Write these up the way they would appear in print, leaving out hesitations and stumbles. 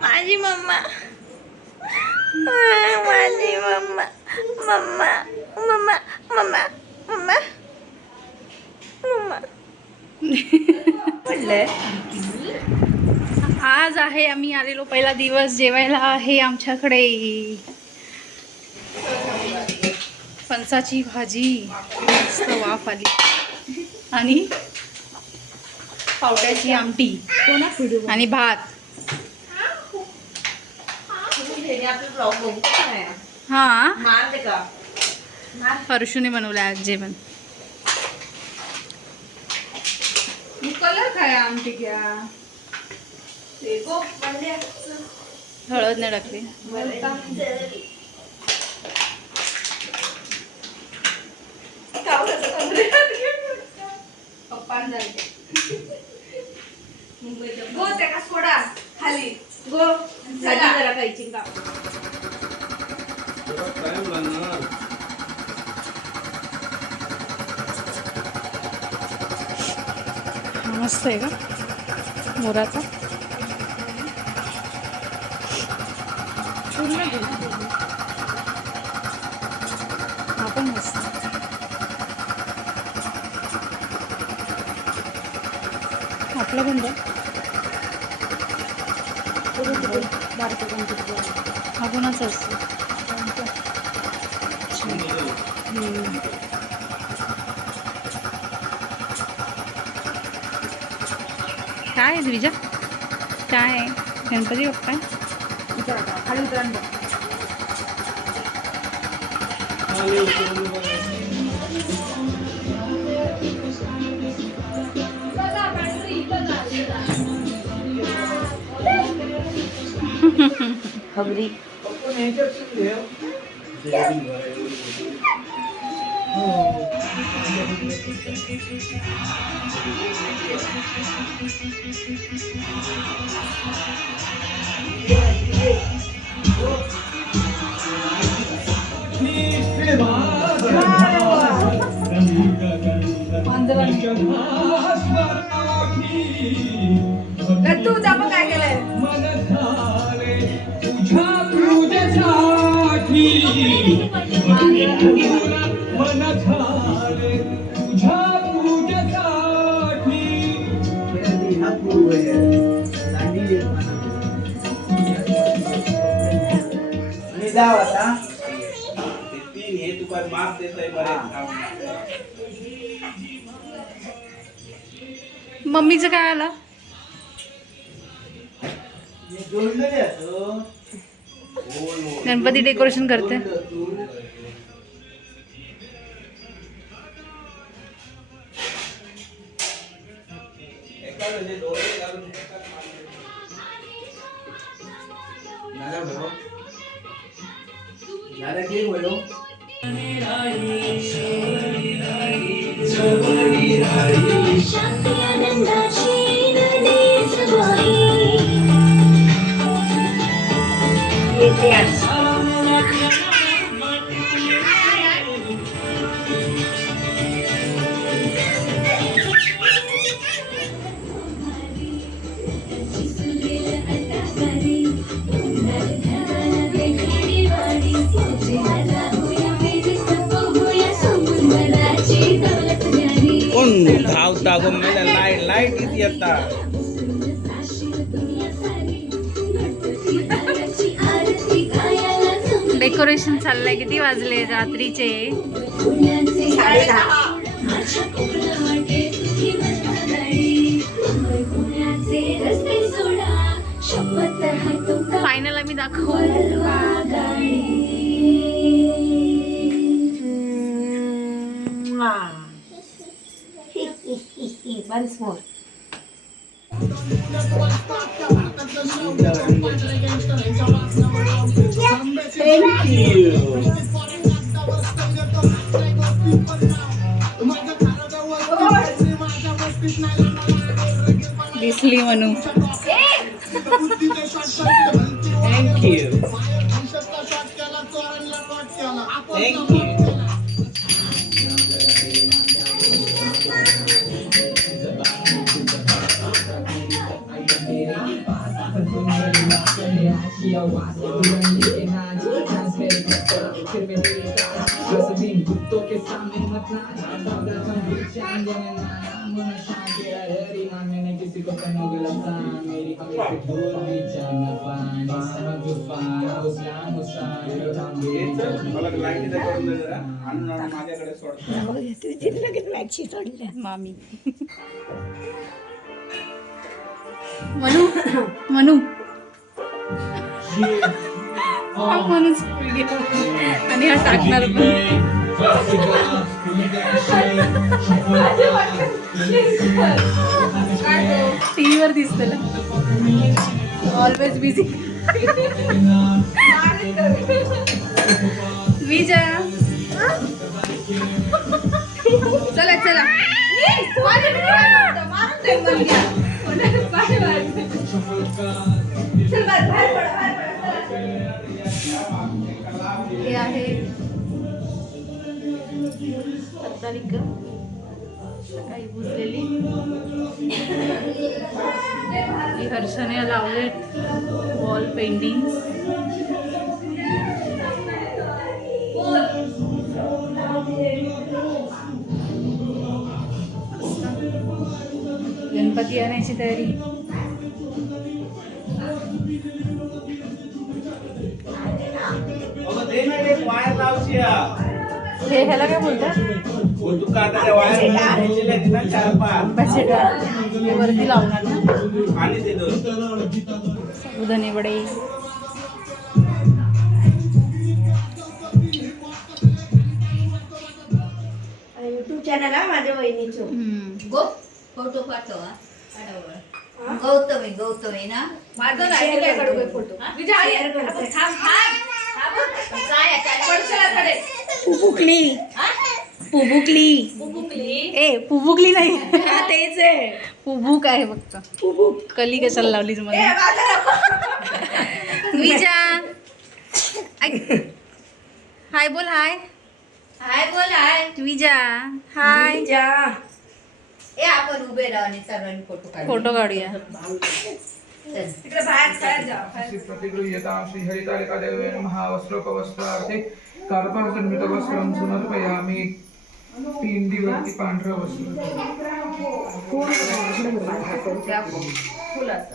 माझी मम्मा, माझी मम्मा, मम्मा मम्मा मम्मा मम्मा मम्मा. म्हटलंय आज आहे आम्ही आलेलो पहिला दिवस जेवायला आहे आमच्याकडे. फणसाची भाजी मस्त वाफ आली आणि पावट्याची आमटी आणि भात. हा हर्षूने बनवलं आज जेवण. कलर खाया आमटी क्या हळद नाही टाकली. गो त्याका सोडा खाली गो जरा खायची का मस्त आहे का मोराचा. हा पण मस्त. आपला बंद हा कोणाचा असतो. काय आहे द्विजा, काय आहे गणपती बाप्पा खाली उतरा. खबरी तू जाम काय केलंय मम्मीचं काय आलं. गणपती डेकोरेशन करते. धावता गो मला लाईट लाईट किती येता. डेकोरेशन चाललंय. किती वाजले रात्रीचे. फायनल आम्ही दाखवू. once more. Thank you. दिसली म्हणू. Thank you. Thank you. मला लाईट इथे करून दे जरा. आणून माझ्याकडे सोड. मामी मनू मनू हा मनूच व्हिडिओ आणि हा टाकणार पण टीव्ही वर दिसतं ना ऑलवेज बिझी विजा चला चला हे आहे तारीख सकाळी बुजलेली ही हर्षाने लावलेत वॉल पेंटिंग गणपती आणायची तयारी वायर लावशी हे ह्याला काय बोलतात तू काढता वायर चार पाच हे वरती लावणार ना आणि ते दोन साबुदाणे वडे युट्यूब चॅनल आहे माझ्या वहिनीचं गो फोटो पाठवा गौतमी ना माझं नाही काय काढू काय फोटो विजय आई पडशाळाकडे पुबुकली पुबुकली ए पुबुकली नाही तेच आहे पुबुक आहे फक्त पुबुक कली कशाला लावलीच मला विजा हाय बोल हाय हाय बोल हाय विजा हाय ए आपण उभे राहू आणि सर्वांनी फोटो काढूया तिकडे बाहेर खेळत जा श्री प्रतिगृह्यता श्री हरितालिका देवे नमः वस्त्रोपवस्त्रार्थे कार्पासन्मित वस्त्रं समर्पयामि 3 दिवस पांढरं वस्त्र फुल असं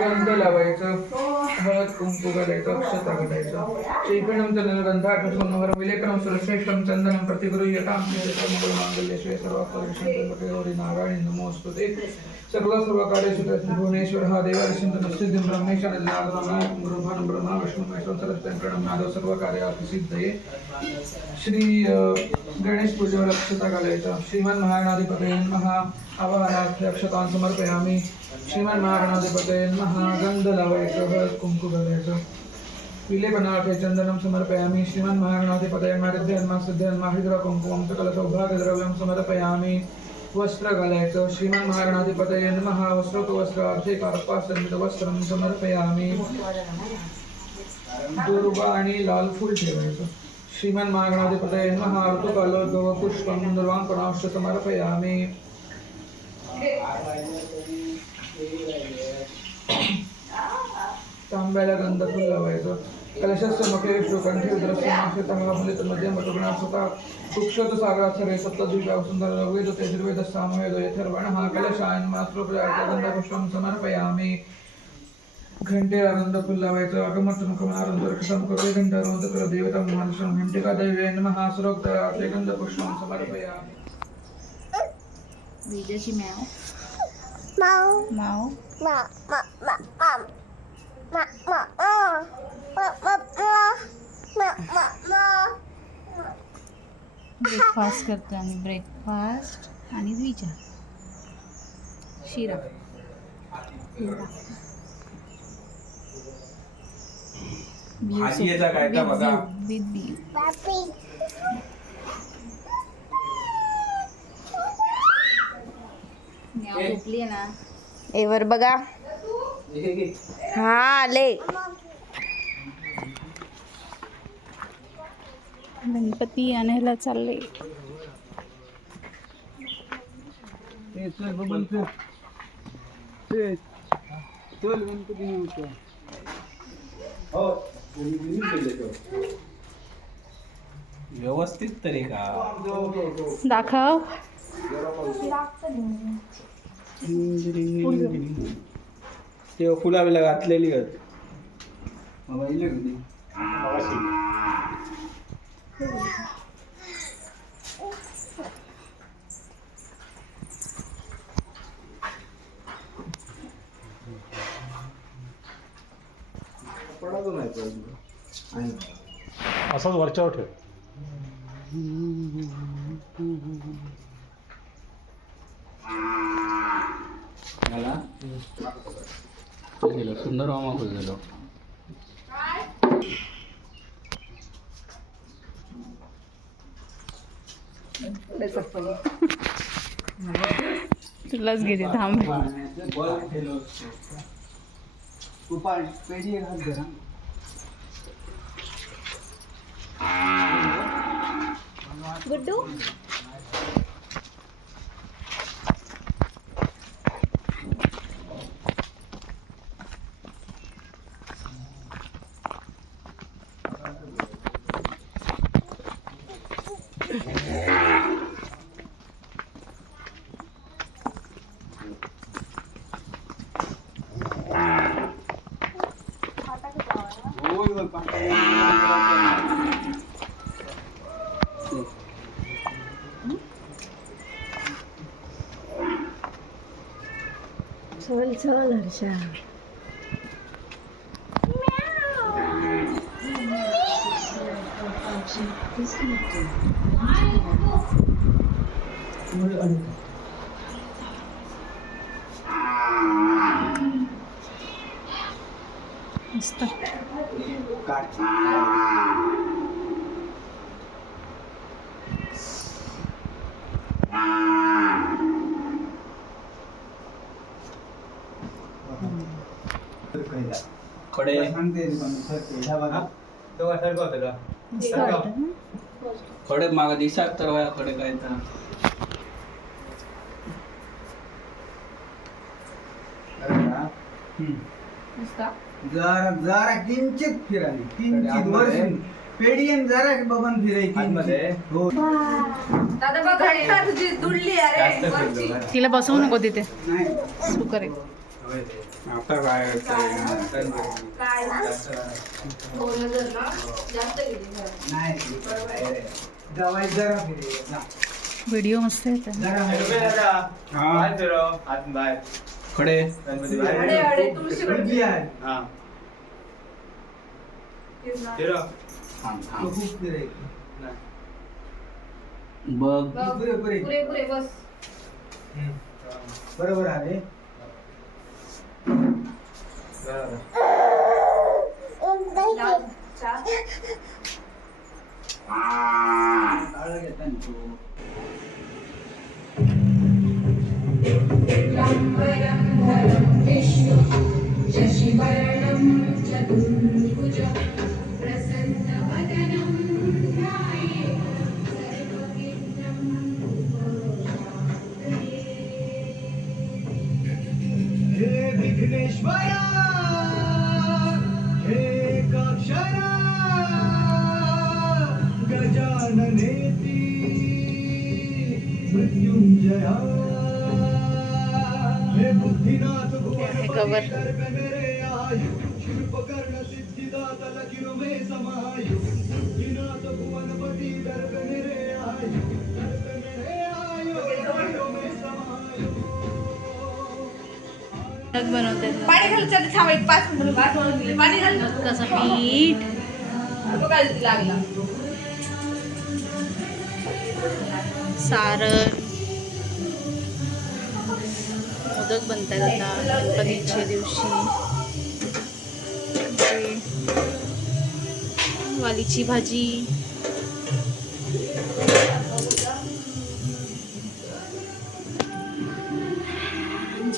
गंध लावायचं हळद कुंकू घालायचं अक्षता घालायचं श्रीपीठं चंदनगंधाढ्य सोमवारं विलेपनं सर्वश्रेष्ठं चंदनं प्रतिगृह्यतां मंगल्यश्वे सर्वापरिशंकरपटे नारायणी नमोस्तुते सर्वकार्येषु भुवनेश्वरः देवादिशंतनस्सिद्धिं ब्रह्मेशानंदनाथं गुरुभानं ब्रह्मा विष्णु महेश्वर सरस्वतीं प्रणम्यादो सर्वकार्यार्थी सिद्धये श्री गणेश पूजेवर अक्षता घालायचा श्रीमन महागणाधिपतये नमः आवाहनार्थे अक्षतां समर्पयामि श्रीमन महागणाधिपतये नमः गंध लावायचं हळद कुंकू घालायचं विलेपनार्थे चंदनं समर्पयामि श्रीमन महागणाधिपतये नमः सिद्धयन्मा हरिद्रा कुंकुमं सकल सौभाग्यद्रव्यं समर्पयामि वस्त्र घालायचं श्रीमन महागणाधिपतये नमः वस्त्रोपवस्त्रार्थे कार्पासन्मित वस्त्रं समर्पयामि दुर्वा आणि लाल फूल ठेवायचं श्रीमन महागणाधिपतये नमः ऋतुकालोद्भव पुष्पं दुर्वांकणांश्च समर्पयामि तांब्याला गंध फुल लावायचं कलशस्य मुखे विष्णुकंठे उदरस्य माशतः फलित मध्यम ऋग्णासुता कुक्षत सागराक्षरे सप्तद्वीपा सुंदर वेद तेजर्वेद सामवेद यथर्वणः कलशायन मात्रोपचार गंधपुष्पं समर्पयामि घंटेला गंध फुल लावायचं आगमर्तमुखमारुंदरक्षं कवे घंटारोंदकर देवता महालक्ष्मी घंटिका देवे नमः सुरोक्तरात्रे गंधपुष्पं समर्पयामि विजाची म्याव माव ब्रेकफास्ट करतो आम्ही ब्रेकफास्ट आणि विजा शिरा भाजीचा काय का बघा विथ बी झोपली ना एवर बघा हा आले गणपती आणायला चालले. व्यवस्थित तरी का दाखव. ते फुला बिला घातलेली आहेत. असाच वरच्यावर ठेव. मला सुंदर मामा खुश झालो. तुलाच घेते थांब. गुड्डू चल चल हर्षा. मस्त. खडे मस्त वाटतं ना? खडे माग दिसाक तर वया खडे काय तर जरा जरा किंचित फिराली किंचित वर्ष पेडियन जरा बघून फिरायची हो. दादा बघ घंटा तुझी दुडली अरे वरची. तिला बसवू नको तिथे. नाही सुरू करेल. आता काय काय ना बोललं जर ना जास्त गेली. नाही जवळ जरा फिरायची व्हिडिओ मस्त येतात. खडे अडे अडे तुळशीकडे खूप फिरायची बघ पुरे पुरे पुरे पुरे बस. बरोबर आहे चहा. काळं घेता ना तू. हे विघ्नेश्वरा हे काक्षरा गजाननेती मृत्युंजया हे बुद्धिनाथ कवर. शिल्पकर्ण सिद्धिदात लखिनो मे समायु बुद्धिनाथ भुवनपती दर्पणे रे आयु दर्पणे रे आयु लखिनो मे समायु. बनवतात पाणी घालू चल थांब एक 5 मिनिट भात वाळून दिले. पाणी घाल ना. कसं पीठ. बघा लागला. सारण मोदक बनतात आता गणपतीच्या दिवशी. वालीची भाजी.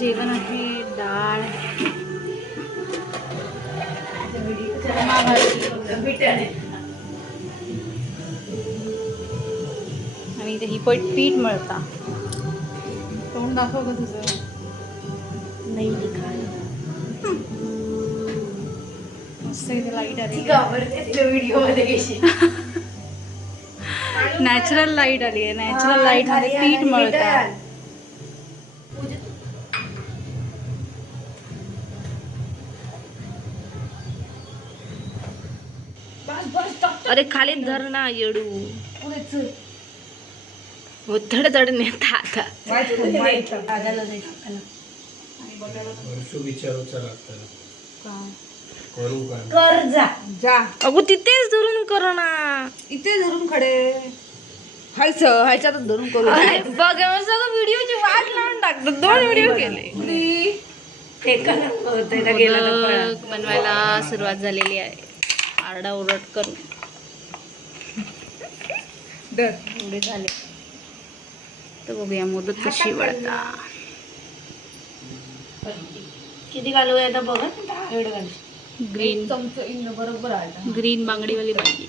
जेवण आहे डाळ भाजी इथे ही पीठ मळता. तोंड दाखव का तुझं. नाही दिखा. मस्त इथे लाईट आली. व्हिडिओ मध्ये घेशील. नॅचरल लाईट आली आहे. नॅचरल लाईट मध्ये पीठ मळता. अरे खाली धर ना येडू. थोडं थोडं नेता आता. विचारूचा लागतं करू का कर जा. जा अगो तिथेच धरून करू ना. इथे धरून खडे ह्याच्यातच धरून करू. बघ सगळं व्हिडिओची वाट लावून टाकतो. 2 व्हिडिओ केले. बनवायला सुरुवात झालेली आहे. आरडाओरड करू. एवढे झाले तर बघूया मोदक कशी वळता. किती घालू आता बघ. एवढं घाल. ग्रीन चमचं बरोबर आला. ग्रीन बांगडीवाली भाजी.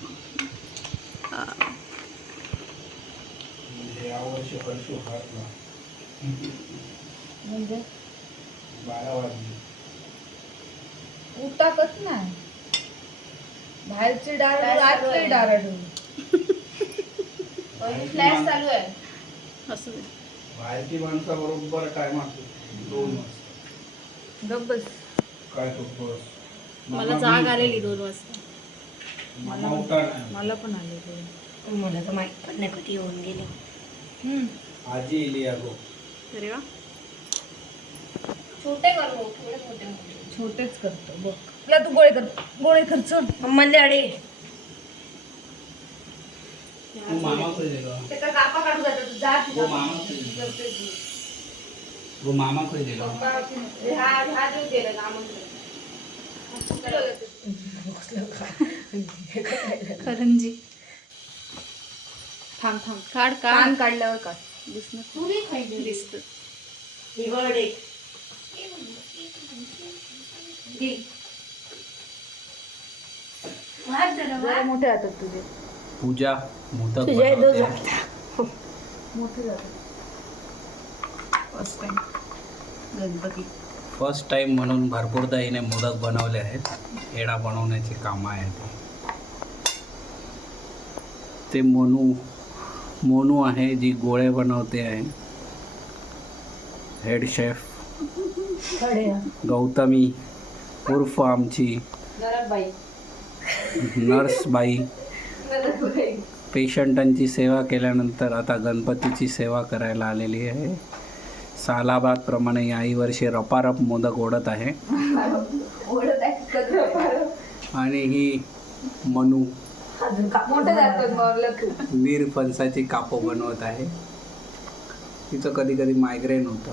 यावर्षी हर्षू हातला म्हणजे 12 वाजले. उठाकच नाही. बाहेरची डाळ आतली डाळ. फ्लॅश चालू आहे. असं दे. बाहेरची माणसा बरोबर टाइम असतो 2 वाजता. गब्बस. काय करतोस? मला जाग आलेली 2 वाजता. मामा उठा नाही. मला पण आले. मला तर माहित पण नाही कधी येऊन गेले. आजी इली अगो. अरे वा. छोटे करू. थोडे मोठे मोठे. छोटेच करतो बघ. तुला तू गोळे कर चल. म्हणजे अडे तू मामा को देगा. ते का कापा काढू जातात. तू जा. वो मामा को देगा. वो मामा को देगा. हा देऊ केलं आमंत्रण. करंजी. थांब काढ कान काढल्यावर काढ. दिसणार. तू नाही खायचं. दिसत. निवड एक. मार जरा मार. मोठे हातात तुझे. पूजा मोदक तुझ्या बनवते. मोठे जातात. First time Ganpati. First time म्हणून भरपूरदा हिने मोदक बनवले आहेत. हेडा बनवण्याची कामं आहेत. ते मोनू आहे जी गोळे बनवते आहे. हेड शेफ गौतमी उर्फ आमची नर्स बाई. पेशंटांची सेवा केल्यानंतर आता गणपतीची सेवा करायला आलेली आहे. सालाबादप्रमाणे याही वर्षी रपारप मोदक ओढत आहे. आणि ही मनू मोठे जातात. निरफणसाची कापं बनवत आहे. तिचं कधी कधी मायग्रेन होतं.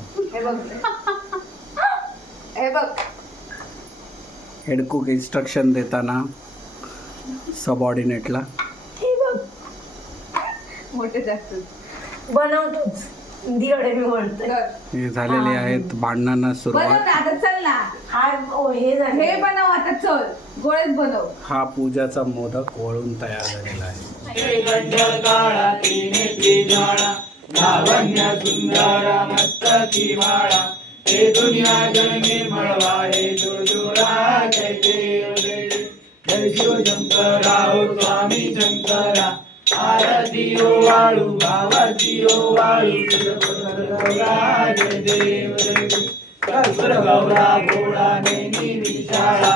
हे बघ. हेडकूक इन्स्ट्रक्शन देताना सबऑर्डिनेटला. मोठे जातात. बनवतोच. दिवडे मी म्हणतोय. हे झालेले आहेत भांडणांना सुरुवात. आता चल ना. हे झालं. हे बनव आता चल. गोळेच बनव. हा पूजाचा मोदक वळून तयार झालेला आहे. लावण्य सुंदर मस्तकी माळा हे दुनिया जननी मळवा हे जोडजोडा जय देव जय देव. जय शिवशंकरा हो स्वामी शंकरा आरती ओ वाळू भावाची ओ वाळू गौरा जय देव जय देव. कर्पूर गौरा भोळा नेनी विशाळा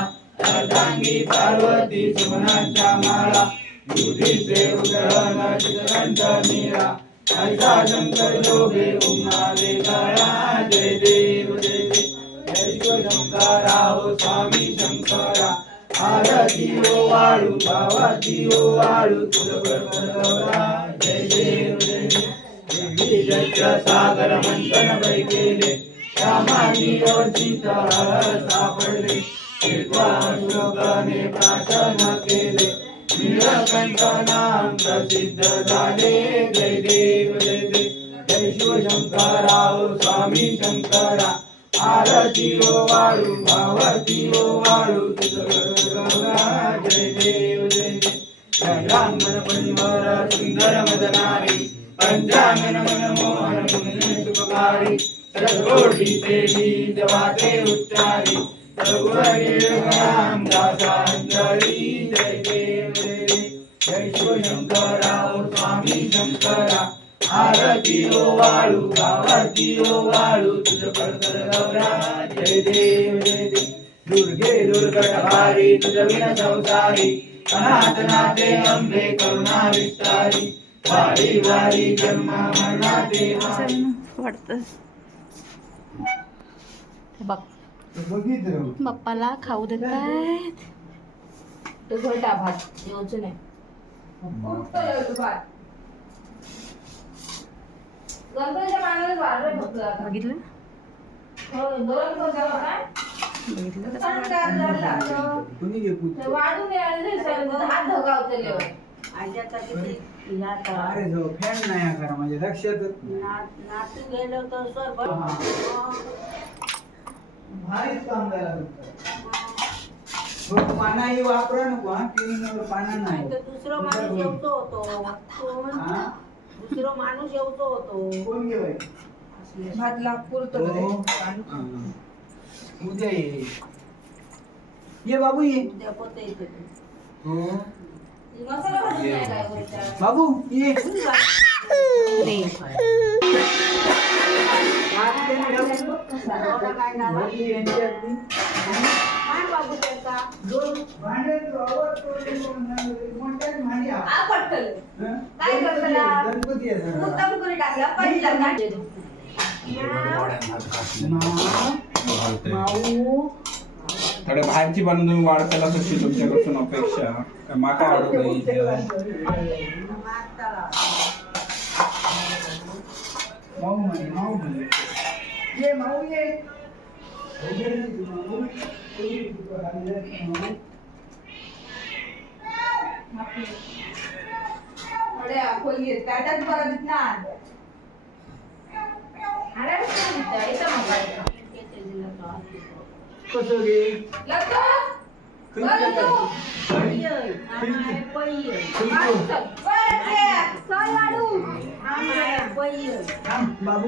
अर्धांगी पार्वती सुमनाच्या माळा युधीचे उदहन चित्रकंठ नीळा ऐसा शंकर शोभे उमावे गळा जय देव जय देव. जय शिवशंकरा हो स्वामी शंकरा आरती ओ वाळू भावाची ओ वाळू तुझगौरा जय देव जय देव. जय सागर मंथन वै केले श्यामानी अर्चित सापडले श्रीत्वाशोकने प्राशन केले नीलकंठ नाम प्रसिद्ध झाले जय देव जय देव. जय शिवशंकरा हो स्वामी शंकरा आरती ओ वाळू भावती ओ वाळू तुझगौरा जय देव जय देव. जय ब्राह्मण परिवार सुंदर मदनारी पंचानन मनमोहन पुण्य सुखकारी सर्वकोटि देवी देवाते उच्चारी सर्वगुण दासांजलि जय देव जय शिव शंकरा ओ स्वामी शंकरा आरती ओ वाळू गावाती ओ वाळू तुझ परतर गौरा जय देव दुर्गे दुर्गटहारी तुझ विन संसारी अनाथ नाथे अंबे करुणा विस्तारी वारी वारी जन्म मरणाते वाटतं बघ बाप्पाला खाऊ देतात. तो घोटा भात जेवचं नाही. गणपतीच्या पाण्याला वाढलं फक्त आता. बघितलं हो, दोन कोणत्या होता? बघितलं ते वाढून यायला नाही, हात धगावते लेवल. अरे जो फॅन नाही करा म्हणजे लक्षात भारीच काम झालं तुमचं. पानाही वापरा नको हा क्लिनिंगवर पाना नाही दुसरं माणूस येवतो होतो दुसरं माणूस येवतो होतो कोण घेवाय भात लाग पुरतो रे. उद्या ये बाबू ये उद्या पोते येते हो मसाला भाजून नाही काय बोलतात. बाबू ये रे काय बाबू त्यांचा आ पटकन. काय करताना? गणपती आहे सगळा. मुद्दाम करून टाकला, पडला ना. माऊ थोडे बाहेरची बनवून तुम्ही वाढताला तशी तुमच्याकडून अपेक्षा काय माका आवडत नाही माऊ म्हणे माऊ म्हणे ये माऊ ये थोड्या खोली त्याच्यात परत ना. अरे इथं मग कसं रे लग्न बरं तू. बाबू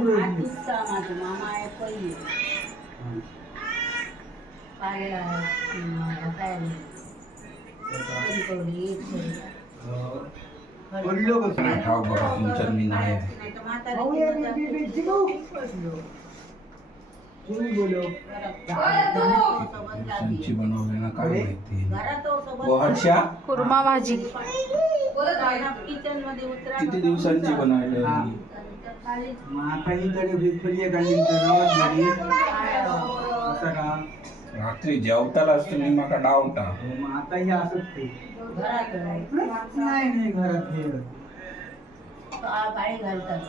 पडलो कसं ठाव बघा तुमच्यात मी नाही आहे. बोलो तुमची बनवली ना काय माहिती हो हर्षा कुर्मा भाजी किचन मध्ये उतरा किती दिवसांची बनवली माताही तरी फ्री काढली तर गावात झाली असं का रात्री जेवतालाच तुम्ही माका डावटा माताही असत ते घरात नाही नाही घरात हे गाडी घालतात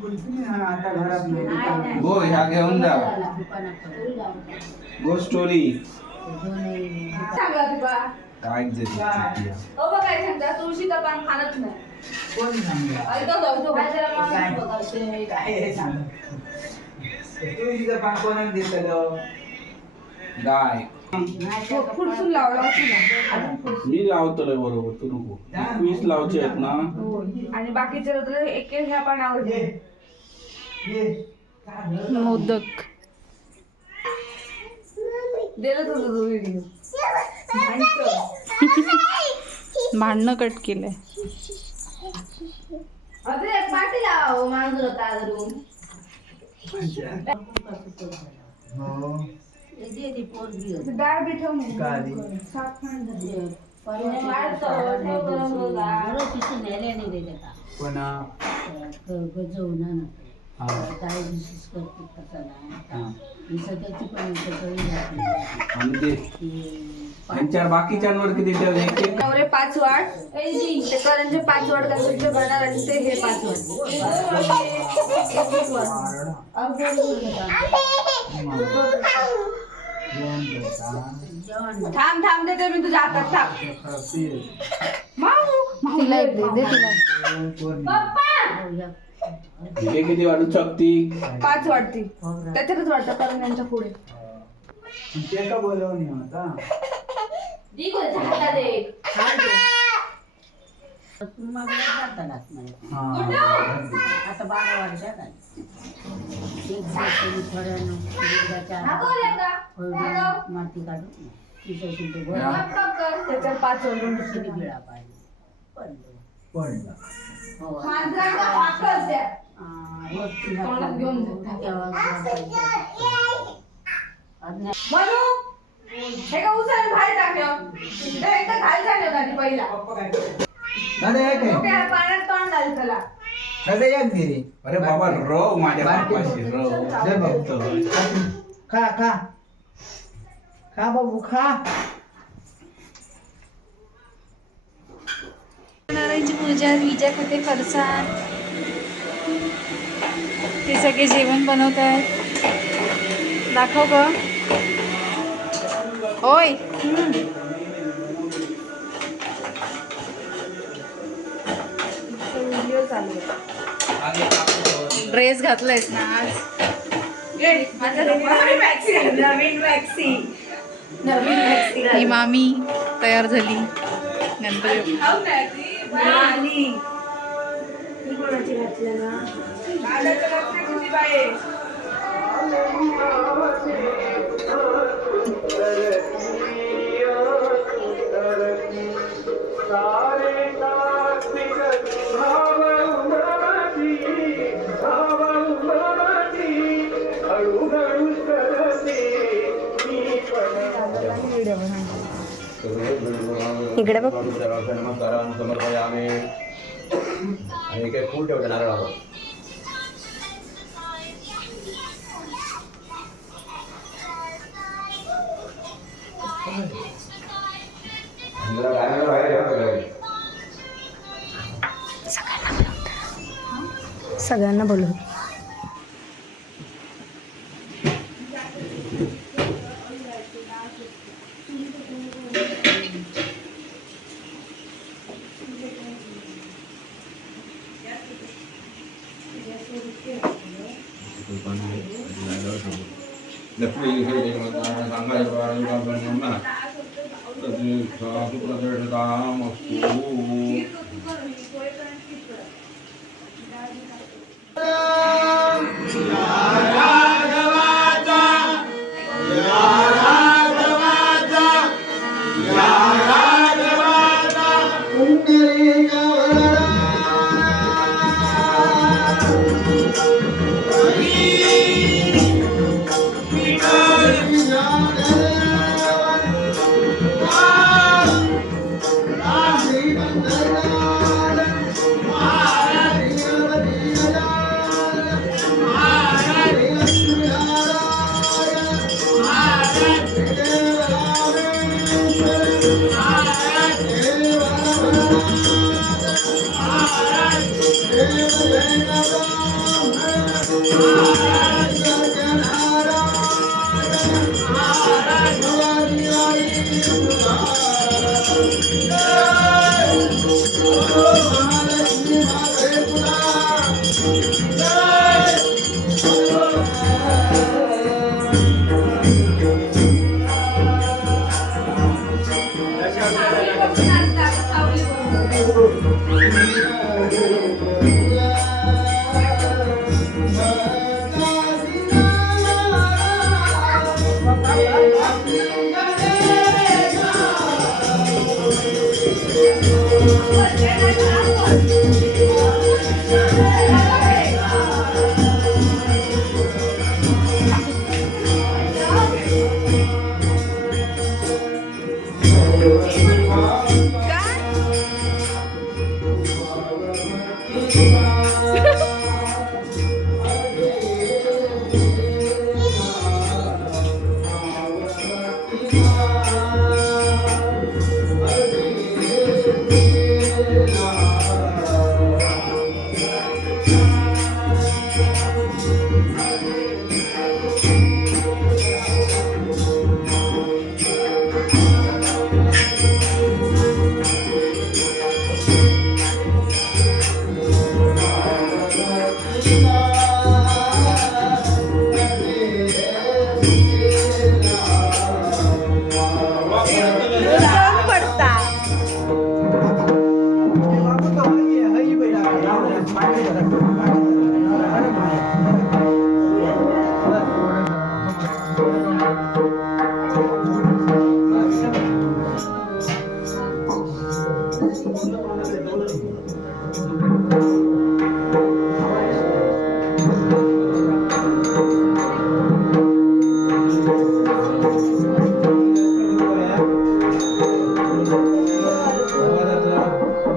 बोलती ना आता घरात नाही गो ह्या घेऊन जा गो स्टोरी सांगा तुला. काय देते हो बघ काय सांगता, तुळशीचं पान खाणच नाही. कोण सांगलं ऐकतो जाऊ तो बाजाराला काय? माणूस बघायचे. काय हे सांग तुळशीचं पान कोणाला देतलं गाय फुडसून लावला असं ना. मी लावतो बरोबर तू नको 21 लावचे आहेत ना आणि बाकीचे तर एक एक ह्या पानावर ये ये मोदक दिलं तुझं तू व्हिडिओ. भांडणं कट केलंय. अरे पाठी लाव माणूस होता धरून. हो डाळ बी ठेव नाही. गाडी. सात खांड झाली. कोणा हा आणि ते त्यांच्या बाकीच्यांवर किती ठेवले एक एक नवरे 5 वाट ते करंजे 5 वाट गणपतीचे बनणार आणि ते हे 5 वाट. थांब देते मी तुझ्या हातात थांब. माऊ तिला एक दे तिला. हे किती वाढू शकती 5 वाटती त्याच्यातच वाटतं करंज्यांच्या पुढे. ते का बोलवणी आता जातात आतमध्ये. आता 12 वर्षात आहे. एक दिवस थोड्या माती काढून त्याच्यात 5 ओलून गिळा पाहिजे पडला हो म्हणू हे का उचल बाहेर टाकलं ते एकदा घाल झाले होता आधी पहिला डोक्याला पाण्यात तोंड घाल त्याला अरे बाबा रव माझ्या बापाशी रव खा खा खा बाबू खा नारायणची पूजा विजा खाते फरसाण ते सगळे जेवण बनवत आहेत दाखव ग होय व्हिडिओ चालू आहे ड्रेस घातलायस ना आज माझा नवीन वॅक्सी ही मामी तयार झाली गणपती आली ही कोणाची घातली ना इकडे बघ समर्पयामी आणि काही फूल ठेवते नारळावर सगळ्यांना बोलव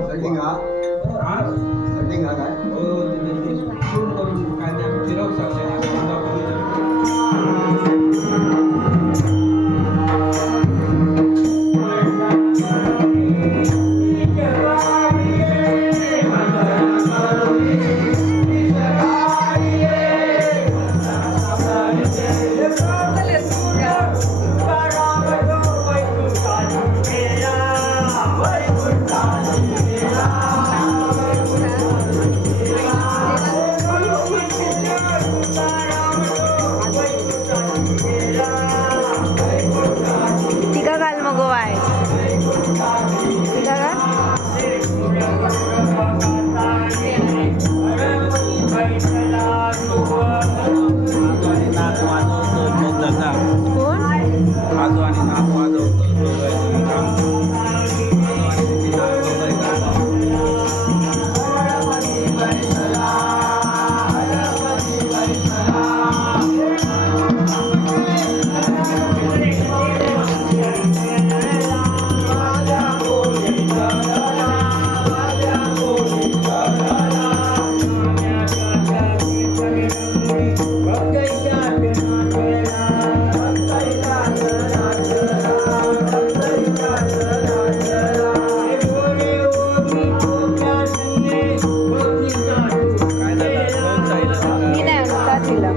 सेटिंग हा सेटिंग हा काय तिका घाल मग वाय तिका घाल कोण आजो आणि नाक वाजवतो मी नाही आणता तिला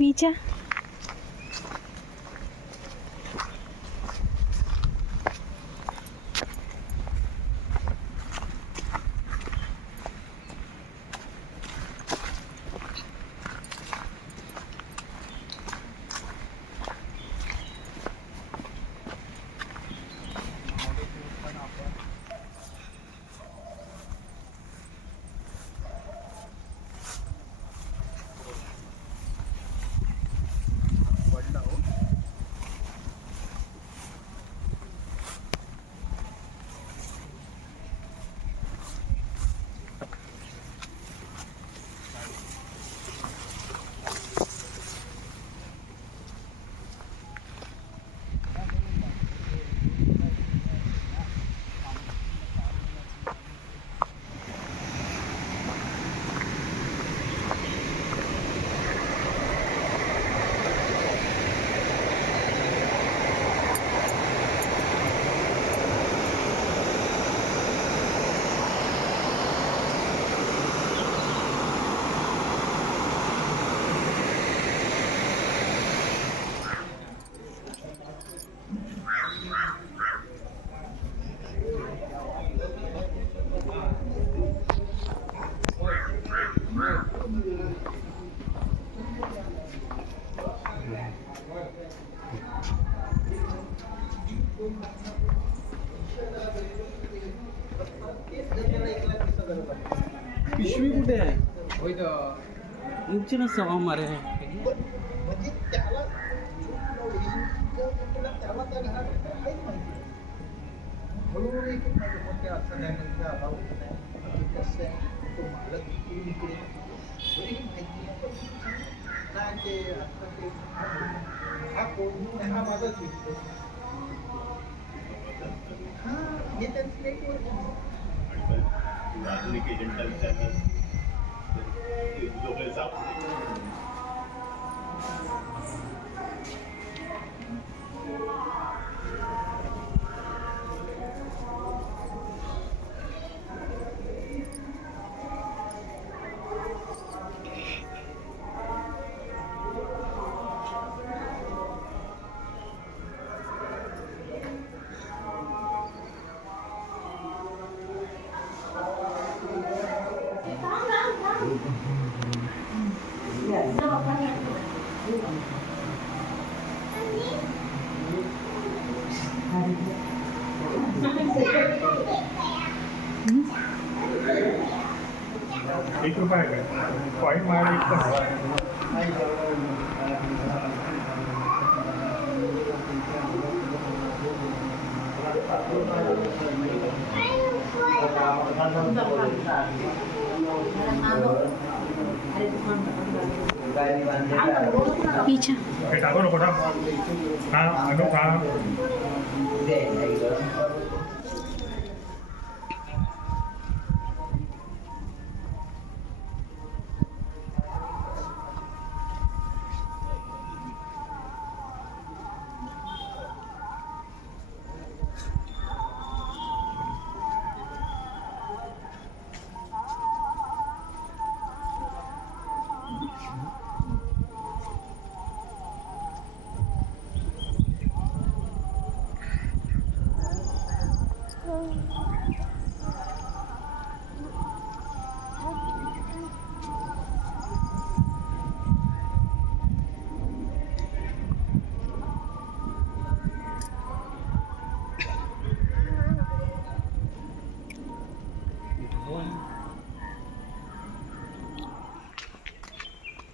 विचा इंचिन सवा मारे म्हणजे त्याला त्याला त्या घरात काहीच माहिती नाही. हळूहळू एक पण ते असं नाही म्हणजे अभाव होत नाही कसं आहे तो मालक इकडून इकडे बरी माहिती आहे. काय ते आता ते हा कोण हा माझाच विकतो हा हे त्यांचं नेटवर्क आधुनिक एजंटला विचारलं लोकल सापडले. ₹1 आहे पॉईंट मारायला पीछे हे टाकू नको ना हा अनु का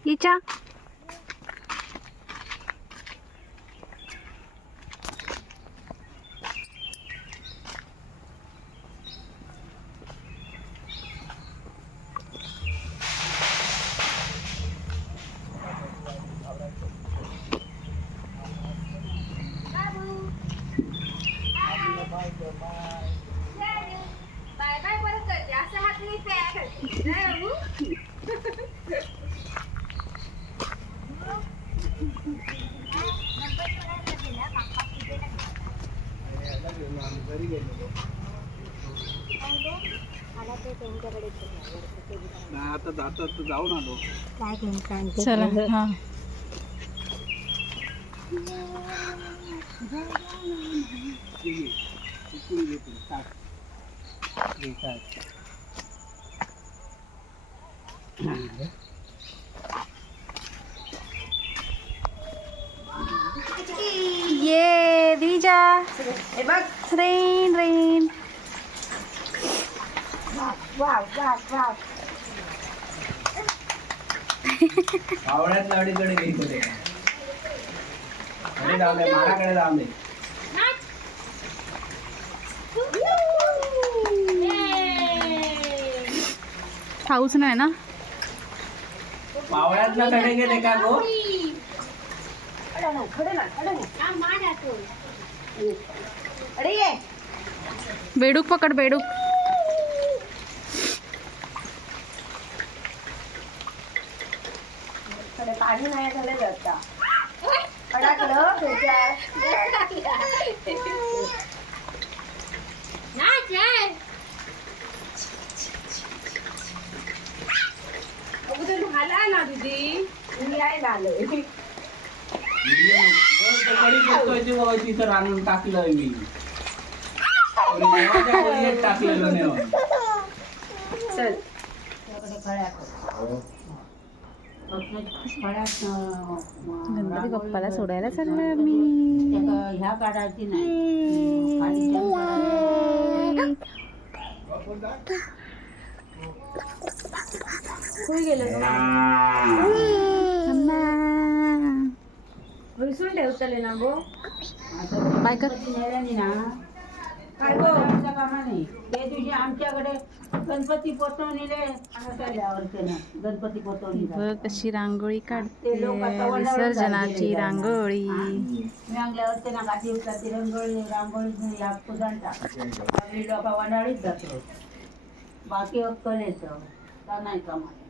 हिच्या बाय बाय परत करते असं हात नाही करते नाही बाबू. नाही आता जातात जाऊन आलो. चला हा ये दीजा हे बघ रेन रेन पावड्यात लाडीकडे गेली जाऊ दे माराकडे जाऊ दे. पाऊस नाही ना पावड्यातला कडे गेले का गो. अरे ये बेडूक पकड बेडूक. पाणी नाही झालं जाता अडकलं त्याच्यात झाला ना दीदी मी यायला आलोय. तिथं रानून टाकलं मी टाकलेलं नाही. चल गणपती बाप्पाला सोडायला चाललोय मी. ह्या काढायची नाही खाली जंप करायची. विसरून ठेवतले ना गो काय कर ना काय गो आमच्या कामाने त्या दिवशी आमच्याकडे गणपती पोचवणीले गणपती पोचवणी बघ कशी रांगोळी काढते ते लोक आता वंडाळून विसर्जनाची झालेले रांगोळी मी अंगल्यावर ते ना गाठी उठतात ती रांगोळी या पूजांचा लोक वंडाळीत जातो बाकी अक्कल येतं का नाही कामाने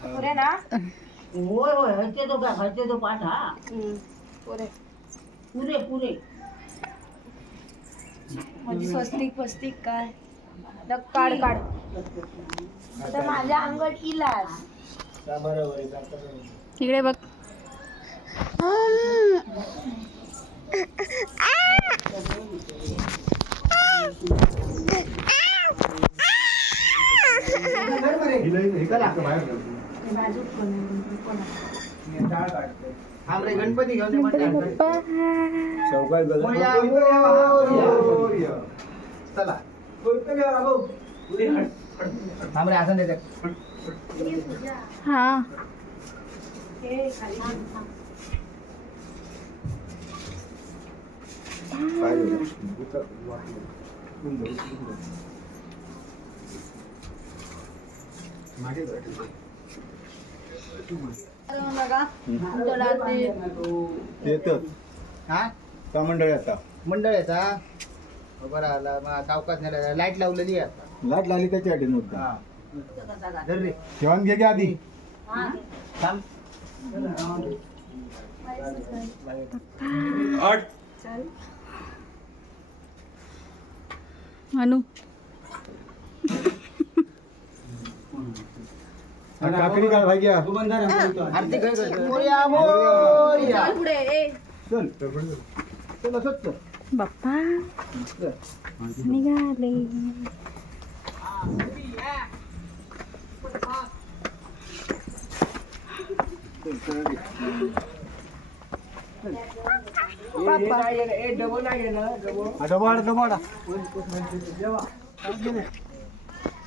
पुरे ना होय होय हयते तो पाठ हा पुरे पुरे पुरे म्हणजे स्वस्तिक काय काढ तर माझ्या अंगण इलास इकडे बघ गणपती घेऊन चला थांबरे आसन देते हा हा का मंडळ आता मंडळ येता बरं आला मग कावकात नेला लाईट लावलेली आहे आता लाईट लावली त्याच्यासाठी नव्हता जेवण घे आधी थांब अनु काकडी काढ भाग्या आरती काय करतो पुढे चल चल असंच चल बाप्पा निघाले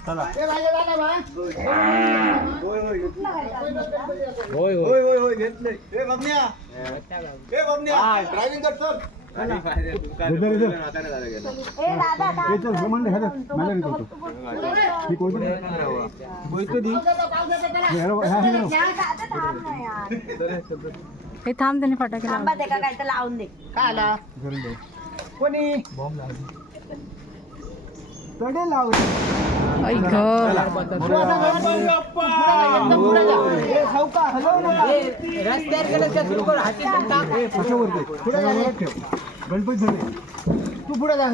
चला होय घेतलंय ए बबन्या ड्रायव्हिंग कर चल हे थांब त्याने फटाके लावून. थांबा ते का काय तर लावून दे काय आला कोणी कडे लाव ऐ ग रस्त्यावर गेलं हाती गणपती झाले तू पुढे जा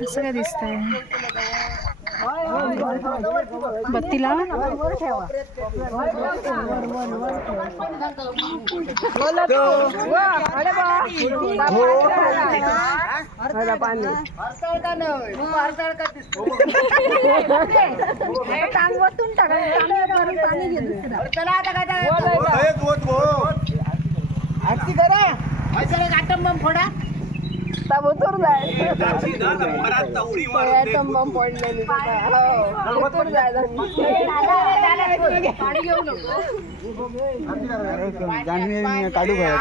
असं काय दिसतंय बत्ती लाव आरती करा आटम बम फोडा काढू घ्या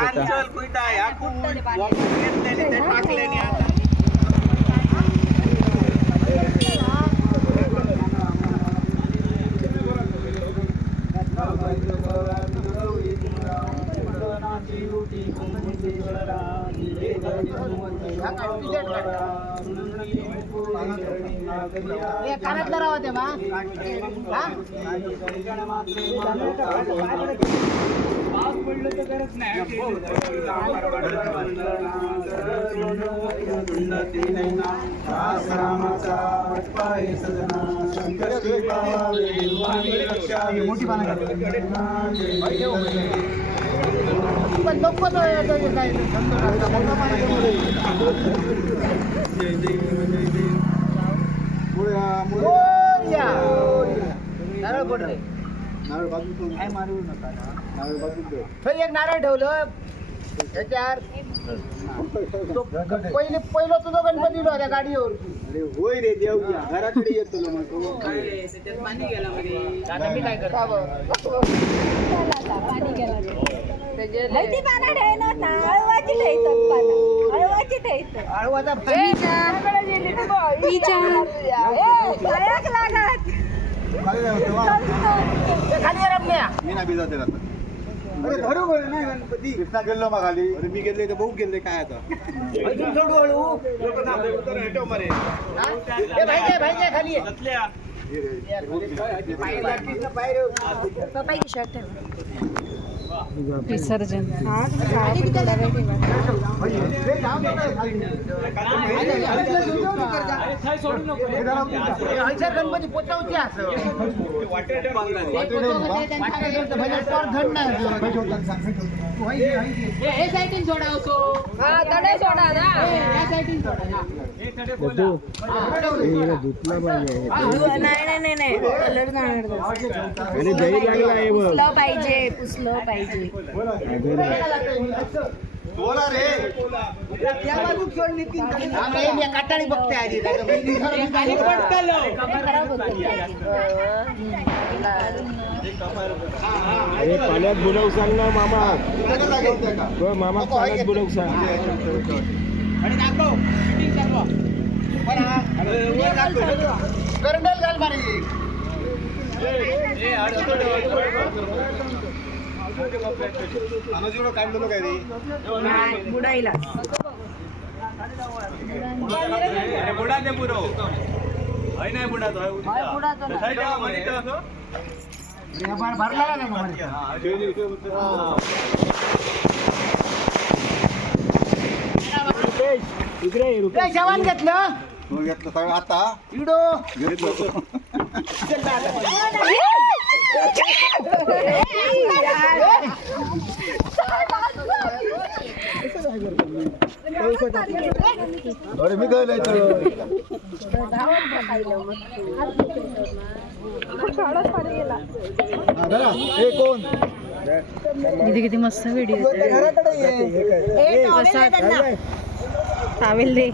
कानातला राहा ते मोठी पानं पण नको नारळ पड रे नारळ बाजू काय मारू नका नारळ बाजू एक नारळ ठेवलं त्याच्यावर पहिलं तुझं गणपती होत्या गाडीवर अरे होय रे देव घराकडे येतो आता मी काय करतो मी नाही भिजा देणार अरे बरोबर नाही गणपती कृष्णा गेलो मग खाली अरे मी गेले तर भाऊ गेले काय आता खाली विसर्जन गणपती पोचवते असं नाही कलर पुसलं पाहिजे बोला रे काटाळी बघते आधी अरे पाण्यात बुडवू सांग ना मामा मामा पाण्यात बुडवू सांग करंडल घाल मारी अनुजीवढं काढलेलं काय रे बुडायला भरला काय जवान घेतलं घेतलं सगळं आता इडो घेतलं अरे मी काय नाही कोण किती किती मस्त व्हिडिओ टावेल दे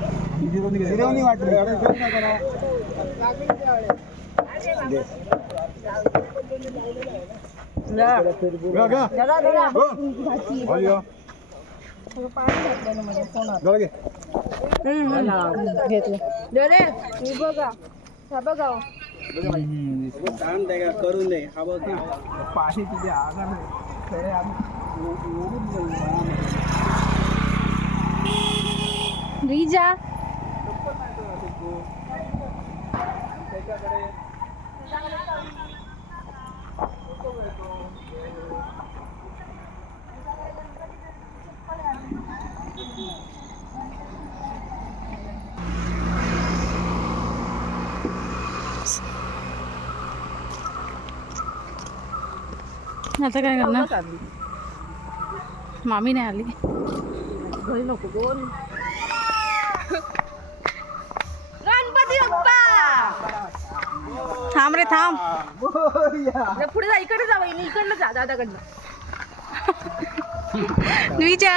करून दे हा बघ पाणी तिथे रिजा आता काय करणार मामी नाही आली गणपती बाप्पा थांब रे थांब पुढे जा इकडे जा वहिनी इकडनं जा दादाकडनं विजा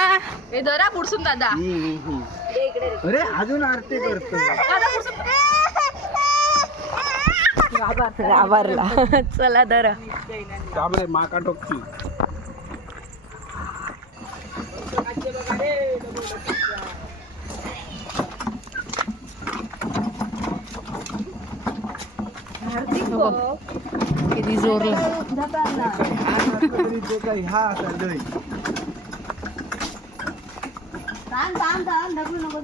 हे धरा पुढसून दादा इकडे अरे अजून आरती करतो दादा पुढसून घाबरला चला धरा रे माका टोकची किती जोरला हा ढकलू नको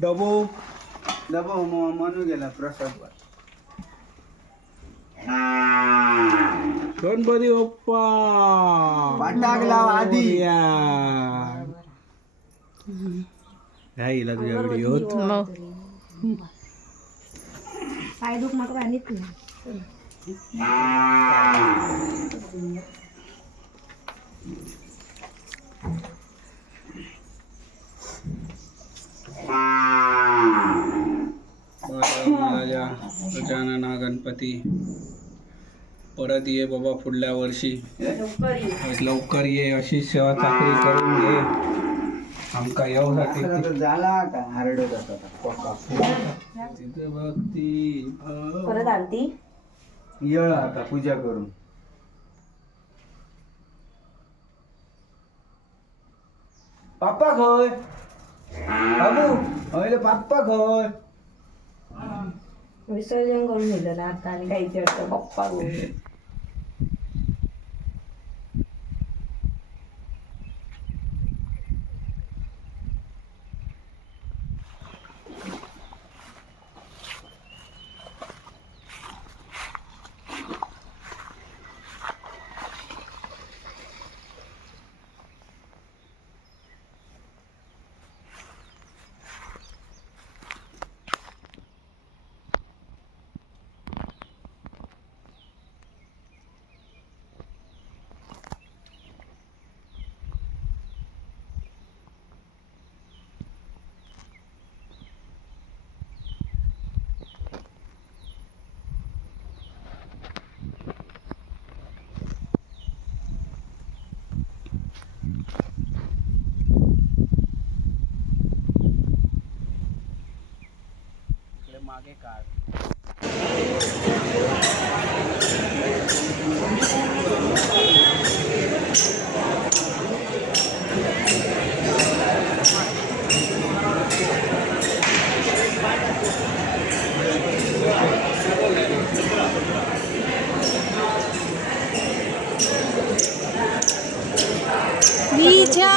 डबो डबो म्हणू गेला प्रसाद गणपती बाप्पा फटाक लाव आधी. राहिला तुझ्या व्हिडिओत. पाय दुख मात्र आणीत माझ्या गजानना गणपती परत ये बाबा पुढल्या वर्षी. लवकर ये, अशी सेवा चाकरी करून घे आमका येऊसाठी. झाला का हरडत होता तिथे बघ ती परत आलती. येळ आता पूजा करून. पाप्पा खय बाबू अरे पाप्पा खय. विसर्जन करून दिलं ना आता आणि खायचं असतं पप्पा मागे काढ. बीजा